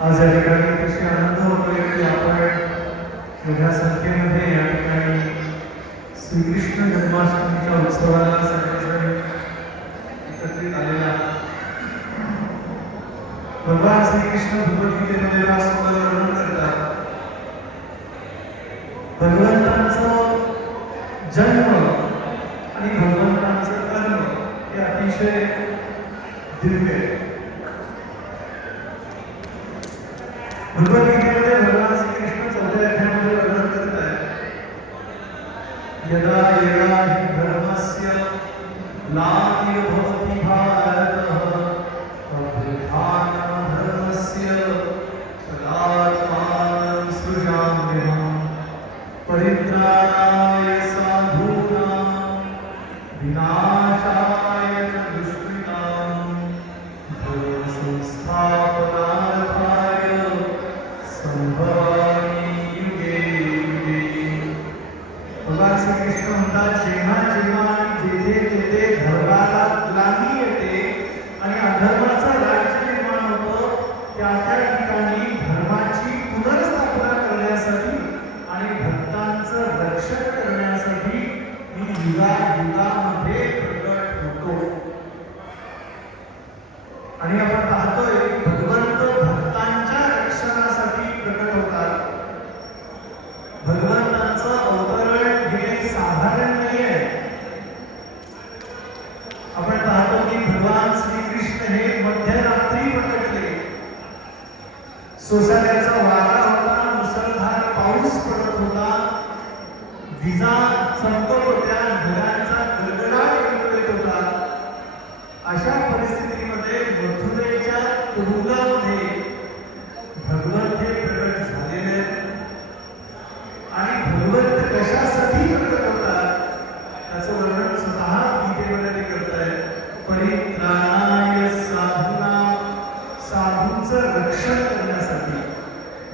आज या ठिकाणी अतिशय आनंद होतोय की आपण मोठ्या संख्येमध्ये या ठिकाणी श्रीकृष्ण जन्माष्टमीच्या उत्सवाला सगळेजण एकत्रित आलेले आहात. भगवान श्रीकृष्ण भगवद्गीतेमध्ये हा सुंदर वर्णन करतात. भगवंतांचं जन्म आणि भगवंतांचं कर्म हे अतिशय दिव्य आहे. भगवद्गीतेमध्ये भगवान श्रीकृष्ण 4व्या अध्यायामध्ये वर्णन करत आहेत. यदा यदा हि धर्मस्य ग्लानिर्भवति भारतः अभ्युत्थानं धर्मस्य तदात्मानं सृजाम्यहम् परित्राणाय साधूनां विनाशाय च दुष्कृतां धर्मसंस्थापनार्थाय भगवान श्रीकृष्ण म्हणतात, जेव्हा जेव्हा जेथे तेथे धर्माला ग्लानी येते आणि अधर्माचं राज्य निर्माण होतं, त्या त्या ठिकाणी धर्माची पुनर्स्थापना करण्यासाठी आणि भक्तांचं रक्षण करण्यासाठी ही युगायुगामध्ये प्रकट होतो. आणि आपण पाहतोय भगवंत भक्तांच्या रक्षणासाठी प्रकट होतात. भगवंतांचं अवतरण हे साधारण नाही आहे. आपण पाहतो की भगवान श्रीकृष्ण हे मध्यरात्री प्रकटले. सोसाट्याचा वारा होता, मुसळधार पाऊस पडत होता, विजा चमकत होत्या, ढगांचा गडगडाट येत होता. अशा परिस्थितीमध्ये मथुरेच्या तुरुंगामध्ये भगवंत हे प्रकट झालेले आणि भगवंत कशासाठी प्रकट होतात त्याचं वर्णन स्वतः गीतेमध्ये ते करतायत. परित्राणाय साधूनां, साधूंचं रक्षण करण्यासाठी,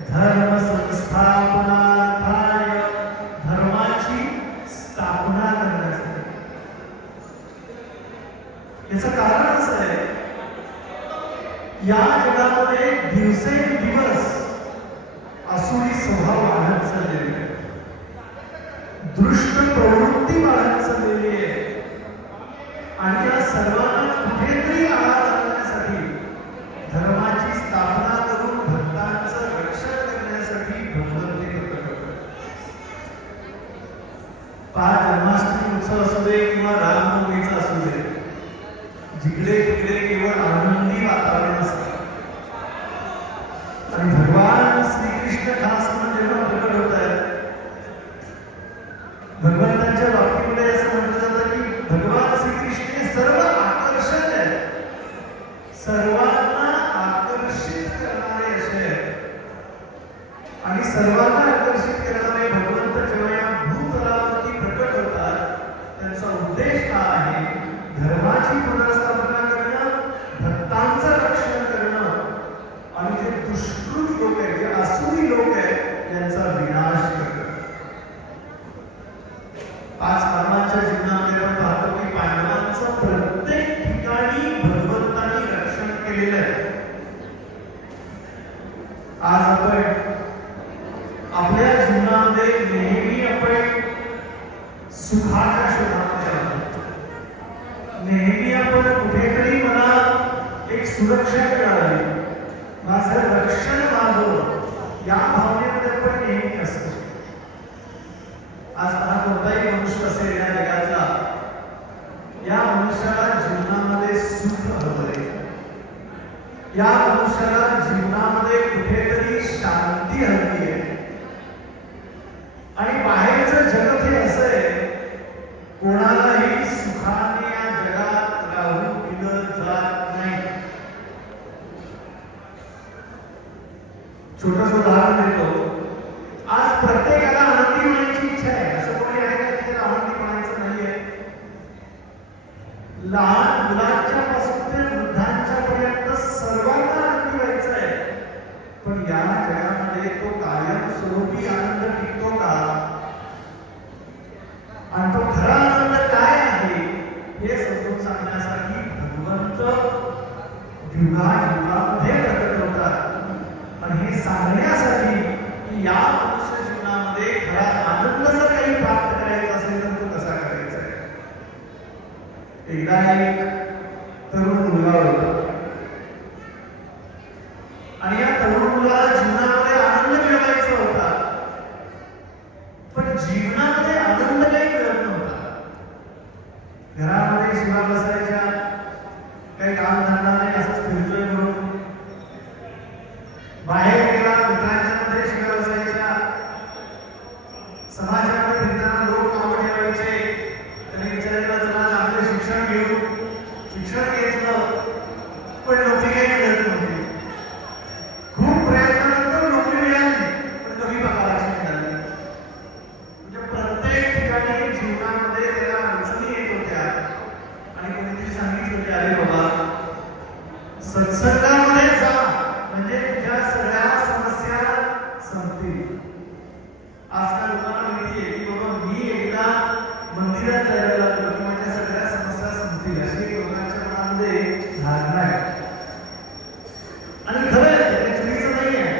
धर्म संस्थापनार्थाय, धर्माची स्थापना करण्यासाठी. याचं कारण असं आहे, या जगामध्ये दिवसेंदिवस असुरी स्वभाव वाढत चाललेले आहे, दृष्ट प्रवृत्ती वाढत चाललेली आहे. आणि या सर्वांना कुठेतरी आळा घालण्यासाठी, धर्माची स्थापना करून भक्तांचं रक्षण करण्यासाठी भगवंत प्रकट होतात. पहा, जन्माष्टमी उत्सव असू दे किंवा रामनवमीचा असू दे, जिकडे तिकडे केवळ आनंदी वातावरण असतं. आणि भगवान श्रीकृष्ण खास म्हणून जेव्हा प्रकट होत आहेत, भगवंतांच्या बाबतीमध्ये असं म्हटलं जातं की भगवान श्रीकृष्ण हे सर्व आकर्षण आहे, सर्वांना आकर्षित करणारे असे आहेत. आणि सर्वांना आकर्षित करणारे भगवंत जेव्हा या भूतलावरती प्रकट होतात, त्यांचा उद्देश हा आहे धर्माची पुनर्स्थापना करणं, भक्तांचं सुखाच्या शोधामध्ये आहोत. नेहमी आपण कुठेतरी मला एक सुरक्षा मिळावी, माझं रक्षण व्हावं, या भावनेमध्ये आपण नेहमी असतो. आज हा कोणताही मनुष्य असेल या जगाचा, या मनुष्याला जीवनामध्ये सुख हवंय, या मनुष्याला जीवनामध्ये कुठेतरी शांती हवी आहे. आणि बाहेरचं जगत हे असं आहे, कोणालाही सुखाने या जगात राहू दिलं जात नाही. छोटंसं उदाहरण देतो. आज प्रत्येकाला आनंदी होण्याची इच्छा आहे. असं कोणी आहे का त्याला आनंदी म्हणायचं नाहीये? लहान मुलांच्या पासून ते वृद्धांच्या पर्यंत सर्वांना आनंदी व्हायचं आहे. पण या जगामध्ये तो कायमस्वरूपी आनंद टिकतो का? आणि तो खरा आनंद काय आहे हे समजून सांगण्यासाठी भगवंत युगायुगामध्ये प्रकट होतात. आणि हे सांगण्यासाठी की या मनुष्य जीवनामध्ये खरा आनंद जर काही प्राप्त करायचा असेल तर तो कसा करायचा आहे. एकदा एक तरुण मुलगा होता आणि या तरुण मुलाला जीवनामध्ये आनंद मिळवायचा होता, पण जीवनामध्ये आनंद काही मिळत नव्हता. घरामध्ये शिवा बसायच्या, काही काम धंदा नाही, असंच फिरतोय म्हणून. बाहेर गेला मित्रांच्या मध्ये शिवा बसायच्या, समाजामध्ये फिरताना लोक नाव ठेवायचे. त्यांनी विचारायला चला चांगलं शिक्षण घेऊ. शिक्षण घेतलं पण नोकरी काही मिळत नव्हती. खूप प्रयत्नानंतर नोकरी मिळाली पण कमी पगाराची मिळाली. म्हणजे प्रत्येक ठिकाणी जीवनामध्ये त्याला अडचणी येत होत्या. आणि कोणीतरी सांगितलं की अरे बाबा, सत्संगामध्ये जा म्हणजे तुझ्या सगळ्या समस्या संपतील. आजकाल लोकांना माहिती आहे की बाबा मी एकदा मंदिरात जायला लागलो की माझ्या सगळ्या समस्या संपतील, अशी लोकांच्या मनामध्ये धारणा आहे. आणि खरं आहे, ते चुकीचं नाही आहे,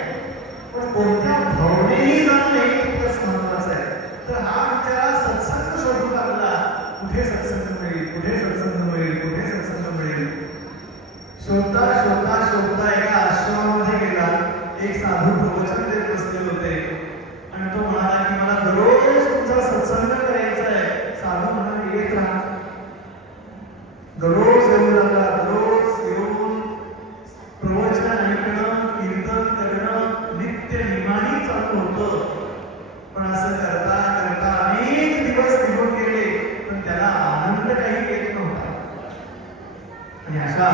पण कोणत्या भावनेने जाणं हे तितकंच महत्वाचं आहे. तर हा विचार सत्संग शोधू लागला. कुठे सत्संग मिळेल, कुठे सत्संग मिळेल, कुठे सत्संग मिळेल. शोधता शोधता शोधता एका आश्रमामध्ये गेला. एक साधू प्रवचन देत बसले होते आणि तो म्हणाला की मला दररोज तुमचा सत्संग करायचा आहे. साधू म्हणाले येत राहा. दररोज येऊ लागला. दररोज येऊन प्रवचन ऐकणं, कीर्तन करणं नित्य नियमाने चालू होतं. पण असं करता करता अनेक दिवस निघून गेले, पण त्याला आनंद काही येत नव्हता. आणि अशा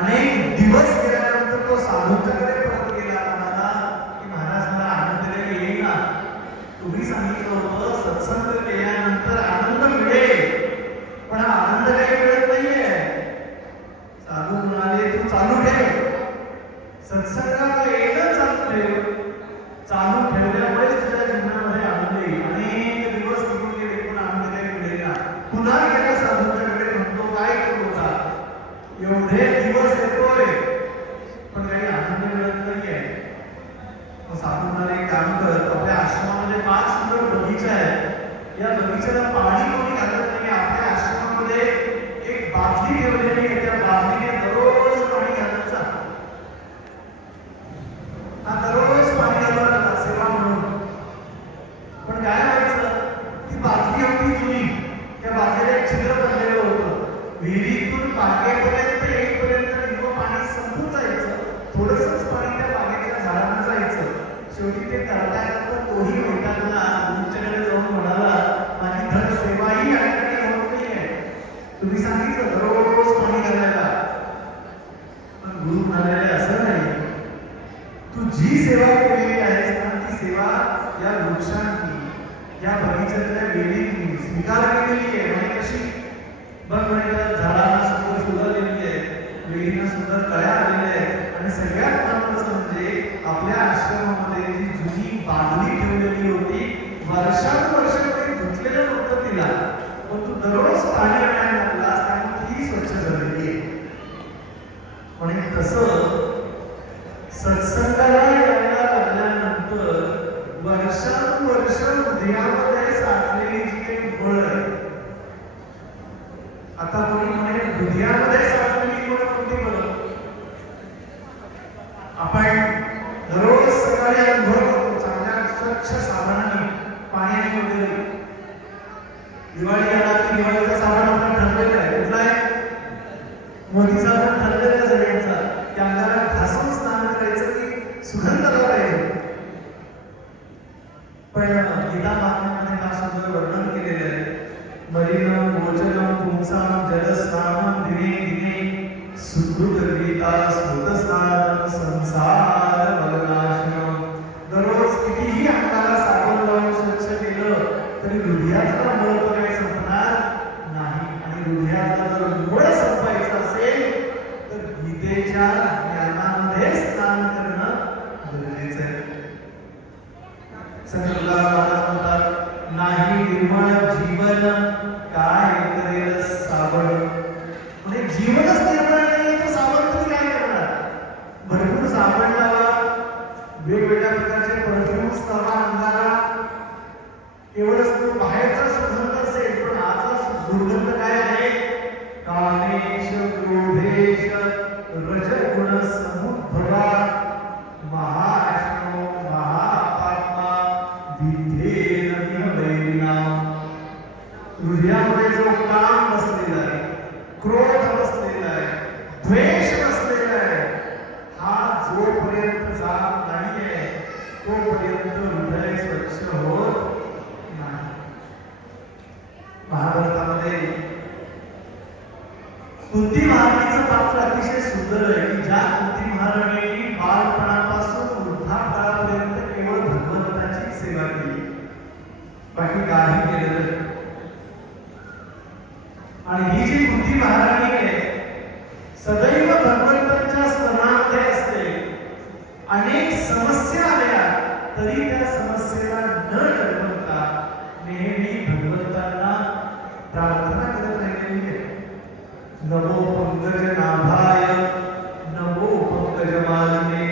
अनेक दिवस गेल्यानंतर तो साधूंच्याकडे परत गेला. म्हणाला की महाराज, मला आनंद काही येईना. तुम्ही सांगितलं होतं सत्संग केल्यानंतर आनंद मिळेल, पण हा आनंद काही मिळत नाहीये. साधू म्हणाले तू चालू ठेव, सत्संगात येणं चालू ठेव. चालू ठेवल्यामुळेच तुझ्या जीवनामध्ये आनंद येईल. अनेक दिवस निघून गेले पण आनंद काही मिळेना. पुन्हा गेला साधूंच्याकडे, म्हणतो काय करू होता, एवढे दिवस येतोय पण काही आनंद मिळत नाहीये. साधू म्हणाले काम कर, आपल्या आश्रमामध्ये फार सुंदर बगीचा आहे. या बगीच्याला पाणी कोणी घालत नाही. आपल्या आश्रमामध्ये एक बादली ठेवलेली आहे, त्या बादलीने दररोज पाणी घालत जा. हा दररोज पाणी घालत राहा सेवा म्हणून. पण काय व्हायचं, ती बादली होती जुनी, त्या बादलीला एक छिद्र पडलेलं होतं. विहिरीतून बागेपर्यंत येईपर्यंत निव्वळ पाणी संपून जायचं. थोडंसंच पाणी त्या बागेच्या झाडांना जायचं. शेवटी ते करता करता तोही वैतागला. गुरुच्याकडे जाऊन म्हणाला माझी धन सेवाही आणखी होत नाहीये. तुम्ही सांगितलं दररोज पाणी घालायला, पण गुरु म्हणाले असं नाही. तू जी सेवा केलेली आहेस ना, ती सेवा या वृक्षांनी, या बगीच्यातल्या वेलींनी स्वीकार केलेली आहे. म्हणजे कशी बघ, म्हणजे झाडांना सुंदर फुलं दिलेली आहेत, वेलींना सुंदर कळ्या आलेल्या आहेत. आणि सगळ्यात महत्वाचं म्हणजे आपल्या आश्रमामध्ये जी जुनी बादली ठेवलेली होती, वर्षानुवर्ष कधी धुतलेलं नव्हतं तिला, पण तू दररोज पाणी आणायला लागलास त्यामुळे ती स्वच्छ झालेली आहे. म्हणजे तसं सत्संगाला यायला लागल्यानंतर वर्षानुवर्ष हृदयामध्ये साठलेली जी काही बळ आहे आता कोणी म्हणेल हृदयामध्ये साठवलेली गुण कोणती बरं? आपण दररोज सकाळी अंघोळ करतो चांगल्या स्वच्छ साबणाने, पाण्याने वगैरे. दिवाळी आला की दिवाळीचा साबण आपण ठरलेला आहे. कुठला आहे? मोतीचा पण ठरलेला आहे सगळ्यांचा. त्या अंगाला घासून स्नान करायचं की सुगंध लावायचं. पण गीता महात्म्यामध्ये फार सुंदर वर्णन केलेलं आहे. मलिनम भोजनम पुंसाम जलस्नानम दिने दिने सुकृत गीता स्मृतस्नानम संसार बलनाशनम. दररोज कितीही अंगाला साबण लावून स्वच्छ केलं तरी हृदयातला मळ काही संपणार नाही. आणि हृदयातला जर मळ संपायचा असेल तर गीतेच्या ज्ञानामध्ये स्नान करणं गरजेचं आहे. संत तुकाराम महाराज म्हणतात, नाही निर्मळ जीवन काय करेल साबण. म्हणजे जीवनच निर्मळ नाही तर साबण तुम्ही काय करणार? भरपूर साबण लावा, वेगवेगळ्या प्रकारचे परफ्युम्स लावा अंगाला, एवढंच तो बाहेरचा सुगंध असेल पण आतला दुर्गंध काय आहे? कामेश क्रोधेश रजगुण समुद्भवा महाअष्टो महापात्मा विद्धेन वैरिणाम. हृदयामध्ये जो काम बसलेला आहे, क्रोध बसलेला आहे, द्वेष बसलेला आहे, हा जोपर्यंत जात नाहीये तोपर्यंत हृदय स्वच्छ होत नाही. महाभारतामध्ये कुंती महाराणीचं पात्र अतिशय सुंदर आहे की ज्या कुंती महाराणींनी बालपणापासून वृद्धापणापर्यंत केवळ भगवंताची सेवा केली, बाकी काही केलं नाही. आणि ही जी कुंती महाराणी आहे सदैव भगवंताच्या स्मरणामध्ये असते. अनेक समस्या आल्या तरी त्या समस्येला न डगमगता नेहमी भगवंतांना प्रार्थना करत राहिलेली आहे. नमो पंकज नाभाय नमो पंकज मालिने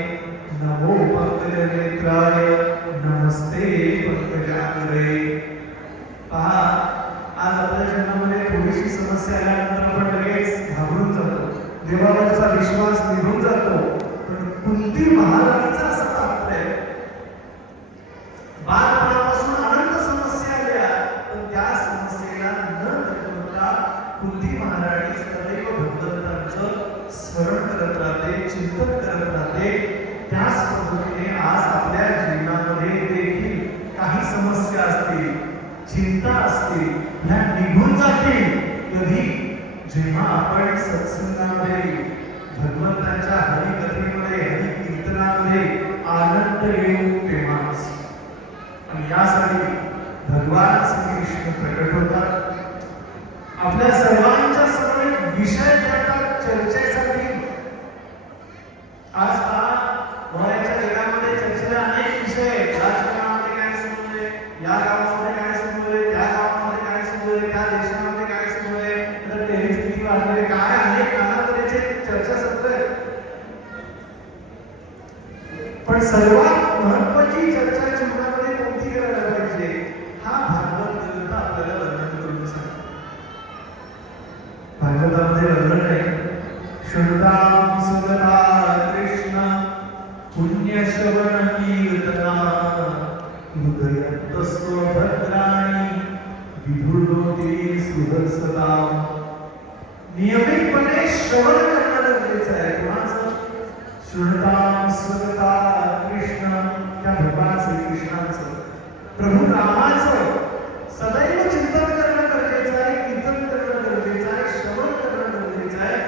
नमो पंकज नेत्राय नमस्ते पंकजाग्रे. पहा, आज आपल्या जन्मामध्ये थोडीशी समस्या आल्यानंतर आपण लगेच घाबरून जातो, देवावरचा विश्वास निघून जातो. पण कुंती महाराणीचा असं तात्पर्य आहे, बालपणापासून अनंत समस्या आल्या पण त्या समस्येला न डगमगता कुंती महाराणी सदैव भगवंतांचं स्मरण करत राहते, चिंतन करत राहते. त्याच पद्धतीने आज आपल्या जीवनामध्ये देखील काही समस्या असतील, चिंता असतील, ह्या निघून जातील कधी? जेव्हा आपण सत्संगामध्ये, भगवंताच्या हरिकथेमध्ये, हरिकीर्तनामध्ये आनंद येऊ तेव्हाच. आणि यासाठी भगवान श्रीकृष्ण प्रकट होतात, आपल्या सर्वांच्या समोर विषय ठरतात चर्चेसाठी. आज वयाच्या जगामध्ये चर्चेला अनेक विषय आहेत. राजकारणामध्ये काय सुरू आहे, या गावामध्ये काय सुरू आहे, त्या गावामध्ये काय सुरू आहे, त्या देशामध्ये काय सुरू आहे, तर टेरिफ किती वाढले, काय अनेक नाना तऱ्हेचे चर्चासत्र आहेत. पण सर्वात महत्वाची चर्चा जीवनामध्ये कोणती करायला पाहिजे? हा भागवत ग्रंथ आपल्याला वर्णन करून सांगतो. भागवतामध्ये वर्णन आहे, श्रुतां सुगता कृष्ण पुण्यश्रवण कीर्तना हृदयतस्तो भद्राणि विधुनोति सुहर्षताम्. नियमितपणे श्रवण करणं गरजेचं आहे. कोणाचं? श्रुतां सुगता कृष्ण, त्या भगवान श्रीकृष्णाचं, प्रभू रामाचं सदैव चिंतन करणं गरजेचं आहे, कीर्तन करणं गरजेचं आहे, श्रवण करणं गरजेचं आहे,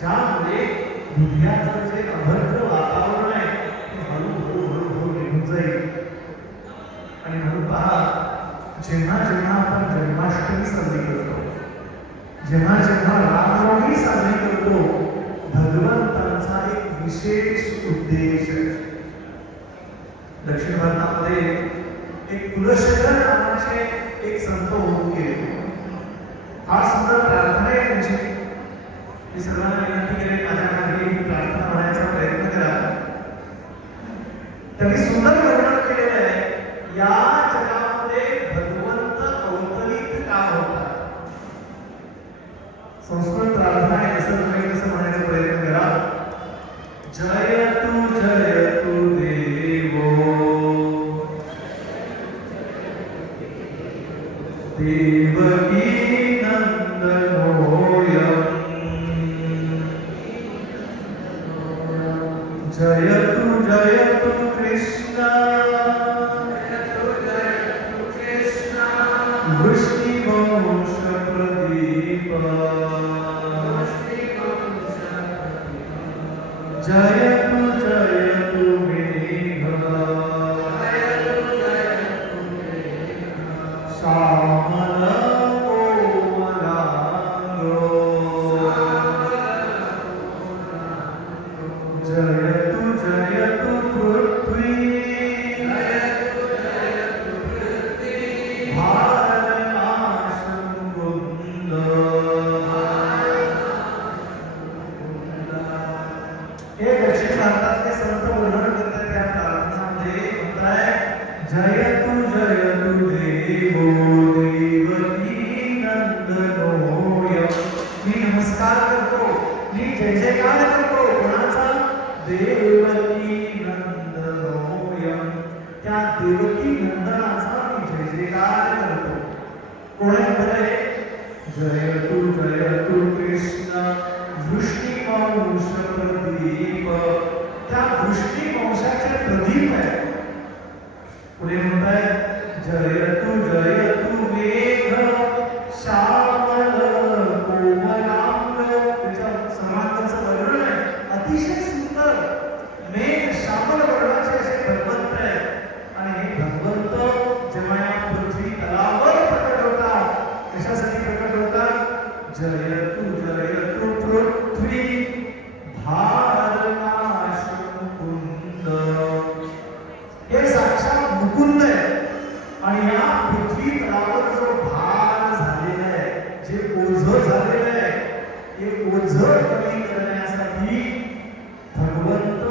ज्यामुळे हृदयाचं जे अभद्र वातावरण आहे ते हळूहळू निघून जाईल. आणि म्हणून पहा, जेव्हा जेव्हा आपण जन्माष्टमी साजरी करतो, जेव्हा जेव्हा रामनवमी साजरी करतो, भगवंतांचा एक विशेष उद्देश आहे. दक्षिण भारतामध्ये एक कुलशेखर नावाचे एक संत होऊन गेले. फार सुंदर प्रार्थना आहे त्यांची. मी सर्वांना विनंती केली, माझ्याकडे प्रार्थना म्हणायचा प्रयत्न करा. त्यांनी सुंदर वर्णन केलेलं आहे, या जगामध्ये भगवंत अवतरित का होतात. नंदनोय. मी नमस्कार करतो, मी जय जयकार करतो कोणाचा? देवकी नंदनोय. त्या देवकी नंदनाचा मी जय जयकार करतो. कोण आहे बरं? जय तू कृष्ण वृष्णीवंश प्रदीप. त्या वृष्णीवंशाचे प्रदीप आहे. पुढे म्हणताय जय तू मेघ श्यामल कोमलांग. त्याच्या समांतरचं वर्णन आहे अतिशय सुंदर. मेघ श्यामल वर्णाचे असे भगवंत आहे. आणि हे भगवंत जेव्हा या पृथ्वी तलावर प्रकट होतात, कशासाठी प्रकट होतात? जय तू पृथ्वी भारनाश मुकुंद. हे साक्षात मुकुंद आहे. आणि या पृथ्वी तलावर जो भार झालेला आहे, जे ओझं झालेलं आहे, हे ओझं कमी करण्यासाठी भगवंत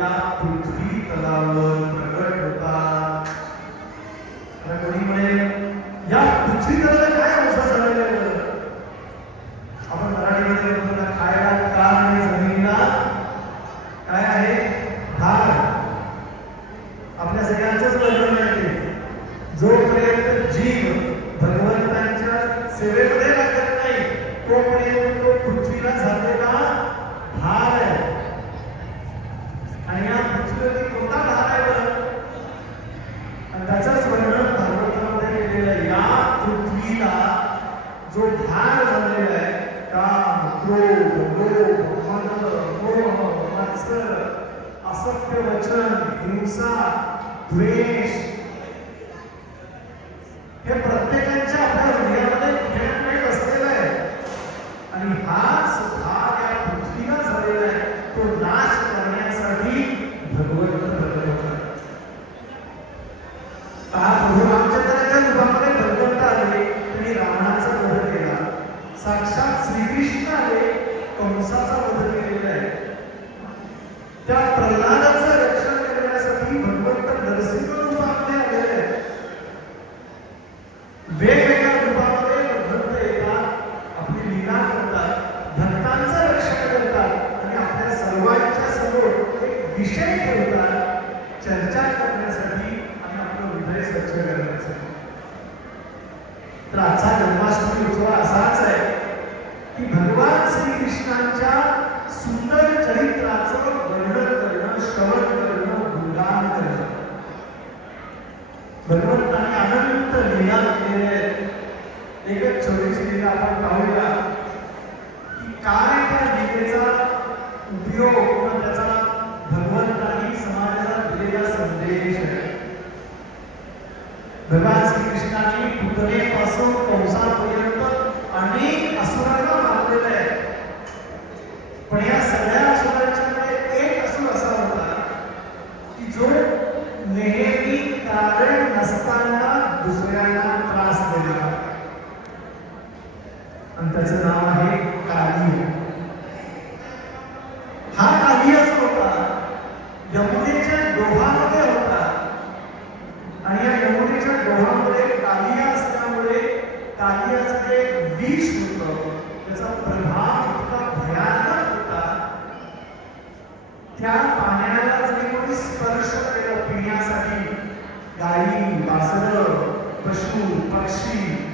या पृथ्वी तलावर प्रकट होतात. कोणी म्हणेल या पृथ्वी तलावर काय ओझं झालेलं आहे? आपण मराठीमध्ये म्हणतो ना, खायला काळ आणि जमिनीला काय आहे? भार. आपल्या सगळ्यांचंच वर्णन आहे ते. जोपर्यंत जीव भगवंतांच्या सेवेमध्ये लागत नाही, तोपर्यंत तो पृथ्वीला झालेला भार आहे. आणि या पृथ्वीवरती कोणता भार आहे बरं? आणि त्याचंच वर्णन भागवतामध्ये केलेलं आहे. या पृथ्वीला जो भार झालेला आहे, काम, क्रोध, लोभ, मद, मोह, मत्सर, असत्य वचन, हिंसा, द्वेष, हे प्रत्येकाच्या आपल्या हृदयामध्ये ठेवण्यात असलेला आहे. आणि हाच भाग या पृथ्वीला झालेला आहे. तो नाश करण्यासाठी भगवंत प्रकट होतात. प्रभू रामचंद्राच्या रूपामध्ये भगवंत आले, त्यांनी रावणाचा वध केला. साक्षात श्रीकृष्ण आले, कंसाचा वध केलेला आहे. त्या प्रल्हादाचं रक्षण करण्यासाठी भगवंत नरसिंह रूपामध्ये आलेले आहेत. वेगवेगळ्या रूपामध्ये भगवंत येतात, आपली लीला करतात, भक्तांचं रक्षण करतात आणि आपल्या सर्वांच्या समोर एक विषय ठेवतात चर्चा करण्यासाठी आणि आपलं हृदय स्वच्छ करण्यासाठी. तर आजचा जन्माष्टमी उत्सव असाच आहे की भगवान श्रीकृष्णांच्या सुंदर चरित्राचं वर्णन करणं, श्रवण करणं, गुणगान करणं. भगवंतांनी अनंत लीला केलेल्या आहेत. एकच छोटीशी लीला आपण पाहूया की काय त्या लीलेचा उपयोग किंवा त्याचा भगवंतांनी समाजाला दिलेला संदेश आहे. भगवान श्रीकृष्णांनी पुतनेपासून कंसापर्यंत अनेक असुरांना मारलेलं आहे. पण या सगळ्या असुरांच्याकडे एक असुर असा होता की जो नेहमी कारण नसताना दुसऱ्यांना त्रास देणार. आणि त्याचं नाव आहे काली. हा काली असं होता, यमुनेच्या डोहामध्ये होता. आणि या यमुनेच्या डोहामध्ये कालिया असल्यामुळे कालियाचं जे विष होतं, त्याचा प्रभाव इतका भयानक होता. त्या पाण्याला जरी कोणी स्पर्श केलं पिण्यासाठी, गायी, वासरं, पशु, पक्षी,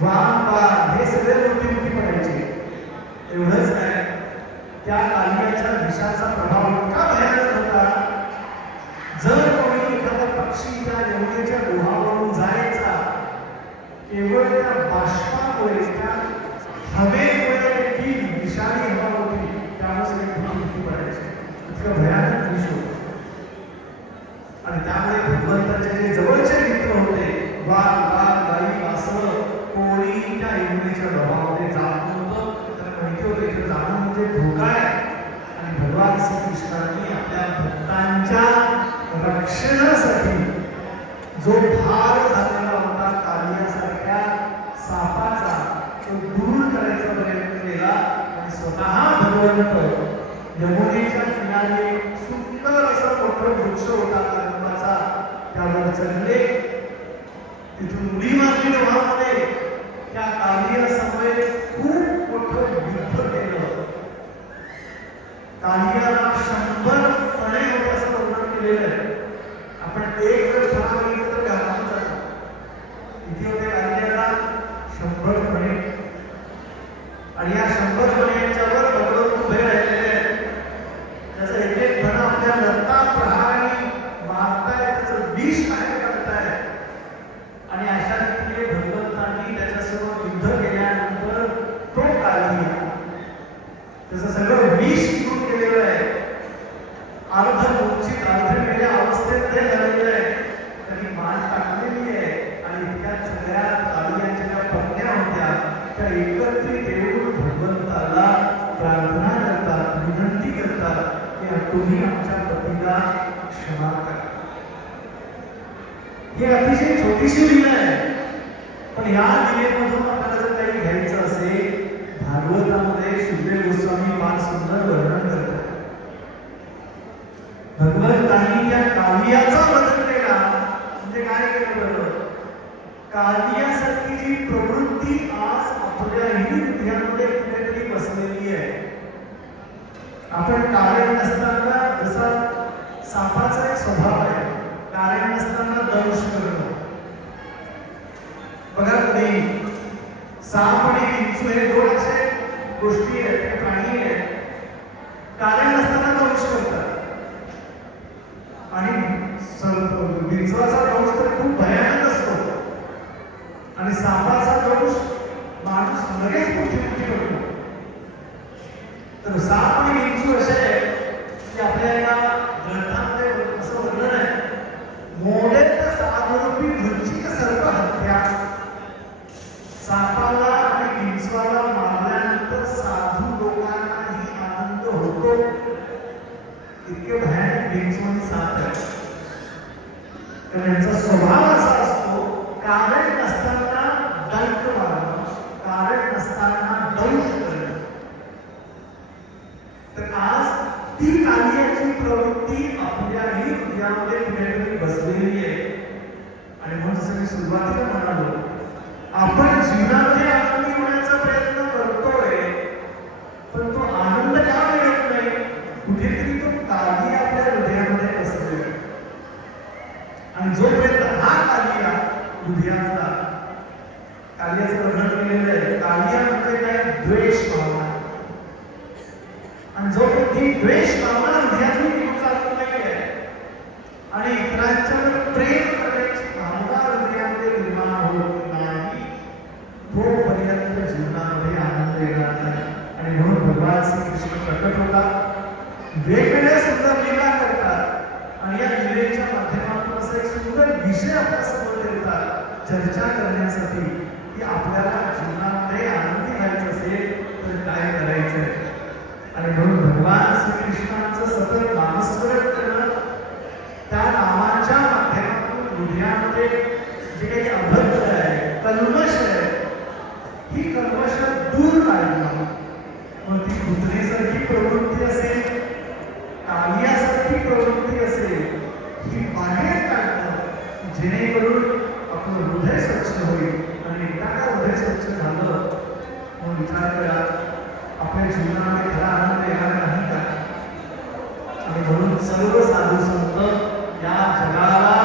वाघ, हे सगळे मृत्युमुखी पडायचे. एवढंच नाही, त्या कालियाच्या विषाचा प्रभाव इतका भयानक होता, जर कोणी एखादा पक्षी त्या यमुनेच्या डोहावरून जायचा, केवळ त्या बाष्पामुळे, त्या हवेमुळे देखील विषारी हवा होती, त्यामुळे सगळे मृत्युमुखी पडायचे. इतकं भयानक विष होतं. आणि त्यामुळे भगवंताचे जे जवळचे मित्र होते, वाघ, गाई, वासरं, कोणी त्या यमुनेच्या डोहामध्ये जात नव्हतं. तर माहिती होतं इथे जाणं म्हणजे धोका आहे. आणि भगवान श्रीकृष्णांनी आपल्या भक्तांच्या रक्षणासाठी जो भार झालेला होता कालियासारख्या सापाचा, तो दूर करायचा प्रयत्न केला. आणि स्वतः भगवंत यमुनेच्या किनारी सुंदर असं मोठं वृक्ष होता कदंबाचा, त्यावर चढले, तिथून उडी मारली डोहामध्ये. त्या कालिया समवेत खूप मोठं युद्ध केलं. कालियाला 100 फणे होते असं वर्णन केलेलं आहे. आपण एक जर फणा बघितलं तर घाबरून जातो. किती होते कालियाला? 100 फणे. आणि या 100 फण्यांच्यावर भगवान उभे राहिलेले आहेत. त्याचा एक एक फणा आपल्या लत्ता प्रहाराने मारताय, त्याचं विष आहे करताय. आणि अशा रीतीने भगवंतांनी त्याच्यासमोर युद्ध केल्यानंतर तो कालिया त्याचं सगळं विष निघून गेलेलं आहे. अर्ध मूर्छित अर्ध मेल्या अवस्थेत ते झालेलं आहे. त्यांनी मान टाकलेली आहे आणि इतक्या सगळ्या कालियांच्या ज्या पत्न्या होत्या त्या एकत्रित येऊन भगवंताला प्रार्थना करतात, विनंती करतात की तुम्ही आमच्या पतीला क्षमा करा. ही अतिशय छोटीशी लीला आहे, पण या लीलेमधून आपल्याला जर काही घ्यायचं असेल, भागवतामध्ये शुद्धे गोस्वामी फार सुंदर वर्णन करतात. भगवंतांनी त्या कालियाचा वध केला म्हणजे काय केलं बरं? कालियासारखी जी प्रवृत्ती आज आपल्याही हृदयामध्ये कुठेतरी बसलेली आहे. आपण कारण नसताना, जसा सापाचा एक स्वभाव आहे, कारण नसताना दंश करणं. बघा पुढे साप आणि विंचू हे दोन असे गोष्टी आहेत, प्राणी आहेत, कारण नसताना दंश करतात. आणि विंचवाचा दंश तर खूप भयानक असतो आणि सापाचा दंश माणूस लगेच मोठी करतो. तर साप आणि विंचू असे आहेत की आपल्याला ग्रंथामध्ये असं वर्णन आहे, मोडेत साधरूपी वृश्चिक सर्व हत्या. सापाला आणि विंचवाला मारल्यानंतर साधू लोकांनाही आनंद होतो. इतके भयानक विंचू आणि साप आहे. तर यांचा स्वभाव असा असतो, कारण नसताना दंड मारणं, कारण नसताना दंश करणं. तर आज ती कालियाची प्रवृत्ती आपल्याही हृदयामध्ये कुठेतरी बसलेली आहे. आणि म्हणून जसं मी सुरुवातीला म्हणालो, आपण जीवनामध्ये आनंदी होण्याचा प्रयत्न करतोय, पण तो आनंद का मिळत नाही? कुठेतरी तो कालिया आपल्या हृदयामध्ये बसलेला आहे. आणि जोपर्यंत हा कालिया हृदयातला, कालियाचं वर्णन केलेलं आहे, कालिया म्हणजे काय? द्वेष भावना. आणि जोपर्यंत ही द्वेष भावना हृदयातून निघून जात नाहीये आणि इतरांच्यावर प्रेम करण्याची भावना हृदयामध्ये निर्माण होत नाही, तोपर्यंत जीवनामध्ये आनंद येणार नाही. आणि म्हणून भगवान श्रीकृष्ण प्रकट होतात, वेगवेगळ्या सुंदर लीला करतात आणि या लीलेच्या माध्यमातून असा एक सुंदर विषय आपल्या समोर देतात चर्चा करण्यासाठी की आपल्याला जीवनामध्ये आनंदी व्हायचं असेल तर काय करायचंय. आणि म्हणून भगवान श्रीकृष्णांचं सतत नामस्मरण करणं, त्या नामाच्या माध्यमातून हृदयामध्ये जे काही अभद्र आहे, कल्मश आहे, ही कल्मश दूर काढणं. मग ती कुत्रेसारखी प्रवृत्ती असेल, कालियासारखी प्रवृत्ती असेल, ही बाहेर काढणं, जेणेकरून आपलं हृदय स्वच्छ होईल. आणि एकदा का हृदय स्वच्छ झालं मग विचार करा, आपल्या जीवनामध्ये खरा आनंद येणार नाही का? आणि म्हणून सर्व साधू संत या जगाला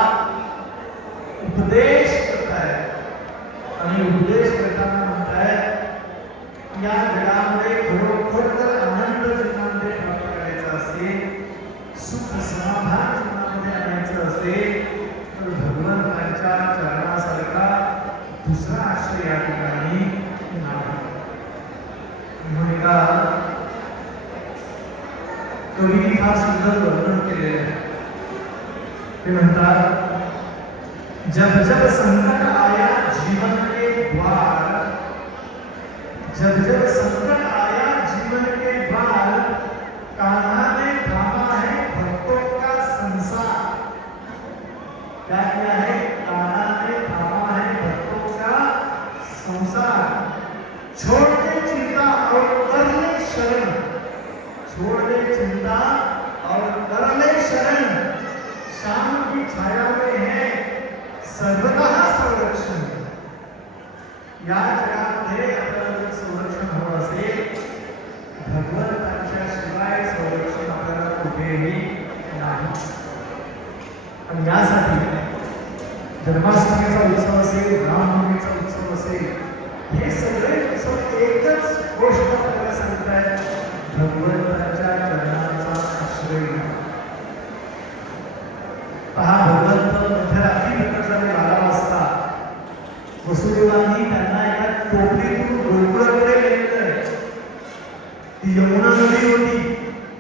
उपदेश करतायत आणि उपदेश करताना म्हणतायत, या जगामध्ये खरोखर जर आनंद जीवनामध्ये प्राप्त करायचा असेल, सुख समाधान जीवनामध्ये आणायचं असेल तर भगवंतांच्या चरणासारखा दुसरा आश्रय या ठिकाणी नाही. म्हणून कवीने फार सुंदर वर्णन केलेले आहे. ते म्हणतात, जब जब संकट आया जीवन के द्वार, जब जब संकट आया जीवन के द्वार, कान्हा ने थामा है भक्तों का संसार. क्या किया है? कान्हा ने थामा है भक्तों का संसार. छोड़ दे चिंता और कर ले शरण, छोड़ दे चिंता और कर ले शरण, शाम की छाया में है सर्वदा संरक्षण. या जगा जन्मामध्ये आपल्याला जर संरक्षण हवं असेल, भगवंताच्या शिवाय संरक्षण आपल्याला कुठेही नाही. आणि यासाठी जन्माष्टमीचा उत्सव असेल, रामनवमीचा उत्सव असेल, हे सगळे उत्सव एकच गोष्ट आपल्याला सांगतायत, भगवंताच्या चरणाचा आश्रय घ्या. पहा, भगवंत मध्यरात्री प्रकट झाले 12 वाजता. वसुदेवांनी त्यांना एका टोपलीतून गोकुळाकडे नेलेलं. ती यमुना नदी होती.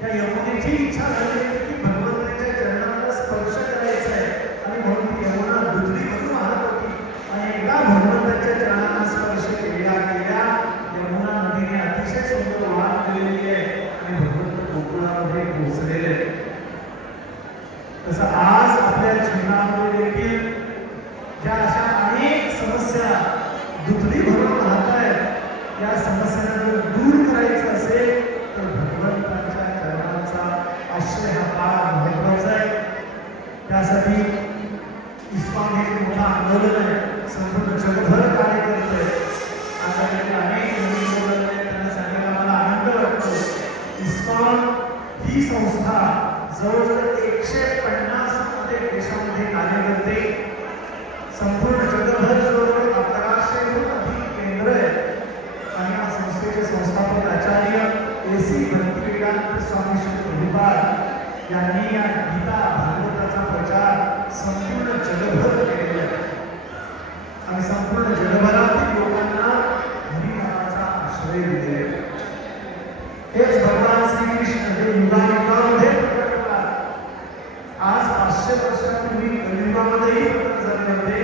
त्या यमुनेची इच्छा झाली की भगवंताच्या चरणाला स्पर्श करायचा आहे, आणि म्हणून ती यमुना दुधडी भरून वाहत होती. आणि एकदा भगवंताच्या चरणाला स्पर्श केल्या केल्या यमुना नदीने अतिशय सुंदर वाहन केलेली आहे आणि भगवंत गोकुळामध्ये पोहोचलेले. तसं आज आपल्या जीवनामध्ये देखील ज्या अशा अनेक समस्या दुधडी भरून वाहत आहेत, या समस्यांना जर दूर करायचं असेल तर भगवंताच्या चरणाचा आश्रय हा फार महत्वाचा आहे. त्यासाठी इस्कॉन हे मोठं आंदोलन आहे, संपूर्ण जगभर कार्य करतोय. आता अनेक नवीन त्यांना सांगायला मला आनंद वाटतो. इस्कॉन ही संस्था जवळजवळ 150 देशामध्ये कार्य करते. संपूर्ण जगभर जवळजवळ 1100हून अधिक केंद्र आहेत. आणि या संस्थेचे संस्थापक आचार्य A.C. भक्तिवेदांत स्वामी श्री प्रभुपाद यांनी या गीता भागवताचा प्रचार संपूर्ण जगभर केलेला आहे. आणि संपूर्ण जगभरातील लोकांना हरिनामाचा आश्रय दिले. हेच भगवान श्रीकृष्ण हे युगायुगामध्ये प्रकट होतात. आज 500 वर्षापूर्वी कलियुगामध्येही प्रकट झाले होते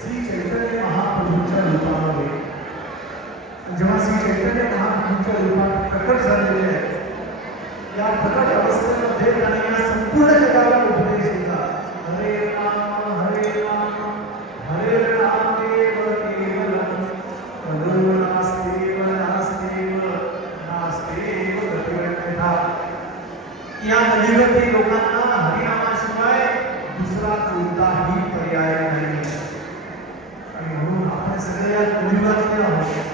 श्री चैतन्य महाप्रभूंच्या रूपामध्ये. जेव्हा श्री चैतन्य महाप्रभूंच्या रूपात प्रकट झालेले आहे, या प्रकट अवस्थेमध्ये त्याने या संपूर्ण जगाला उपदेश दिला. हरे राम हरे राम देव केवलम प्रभो नास्तेव नास्तेव नास्तेव गतिरन्यथा. या कलियुगातील लोकांना हरिनामाशिवाय दुसरा कोणताही पर्याय नाही. आणि म्हणून आपण सगळे या कलियुगातले आहोत.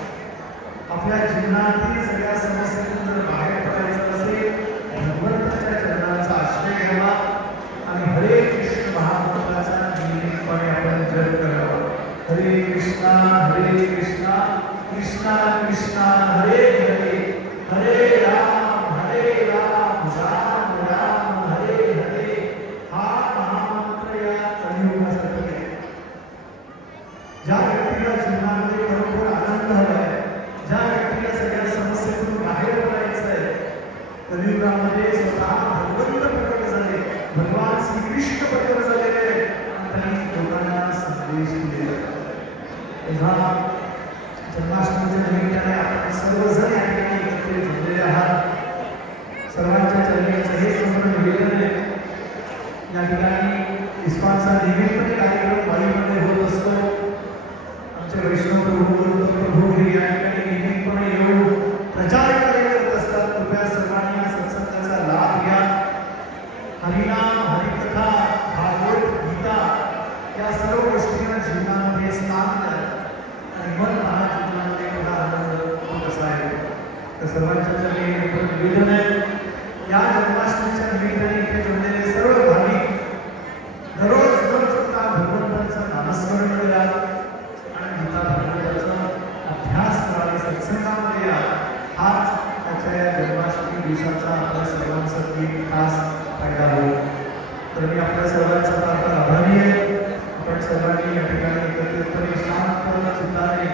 आपल्या जीवनातील सगळ्या समस्यांतून जर बाहेर पडायचं असेल, भगवंताच्या चरणाचा आश्रय घ्यावा आणि हरे कृष्ण महामंत्राचा नियमितपणे आपण जप करावा. हरे कृष्णा कृष्णा कृष्णा हरे हरे, हरे राम राम राम हरे हरे. हा महामंत्र या कलियुगासाठी आहे. ज्या व्यक्तीला जीवनामध्ये भरपूर आनंद हवाय, ज्या व्यक्तीला सगळ्या समस्येतून बाहेर पडायचं आहे, कलियुगामध्ये स्वतः भगवंत प्रकट झाले, भगवान श्रीकृष्ण प्रकट झालेले आणि त्यांनी लोकांना संदेश दिलेला. तेव्हा जन्माष्टमीच्या निमित्ताने आपण सर्वजण या ठिकाणी एकत्रित झालेले आहात. सर्वांच्या चरणी हे संपूर्ण निवेदन आहे. या ठिकाणी इस्कॉनचा नियमितपणे कार्यक्रम वाईमध्ये होत असतो. आमचे वैष्णव प्रभू हे या ठिकाणी नियमितपणे येऊन प्रचार कार्य करत असतात. कृपया सर्वांनी या सत्संगाचा लाभ घ्या. हरिनाम, हरिकथा, भागवत, गीता या सर्व गोष्टींना जीवनामध्ये स्थान द्या आणि मन महाजीवनामध्ये थोडा आनंद कसा आहे. तर सर्वांच्या चरणी निवेदन आहे. या जन्माष्टमीच्या निमित्ताने इथे जोडलेले सर्व भाविक दररोज न चुकता भगवंताचं नामस्मरण करा आणि गीता भागवताचा अभ्यास करा. सत्संगामध्ये या. हाच त्याच्या या जन्माष्टमी दिवसाचा आपल्या सर्वांसाठी खास फायदा होईल. तर मी आपल्या सर्वांचा फार फार आभारी आहे. आपण सर्वांनी या ठिकाणी एकत्रितपणे शांतपणे चित्ताने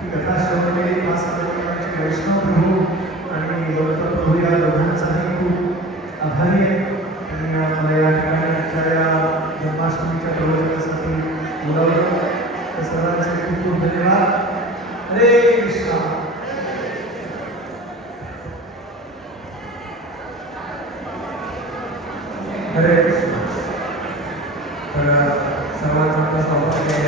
ही कथा श्रवण केली. खास करून वैष्णव प्रभू आणि गौतम प्रभू या दोघांचाही खूप आभारी आहे. त्यांनी मला या ठिकाणी आजच्या या जन्माष्टमीच्या प्रवचनासाठी बोलावलं. तर सर्वांचे खूप खूप धन्यवाद. हरे कृष्णा. हरे कृष्ण. तर सर्वांचं स्वागत आहे.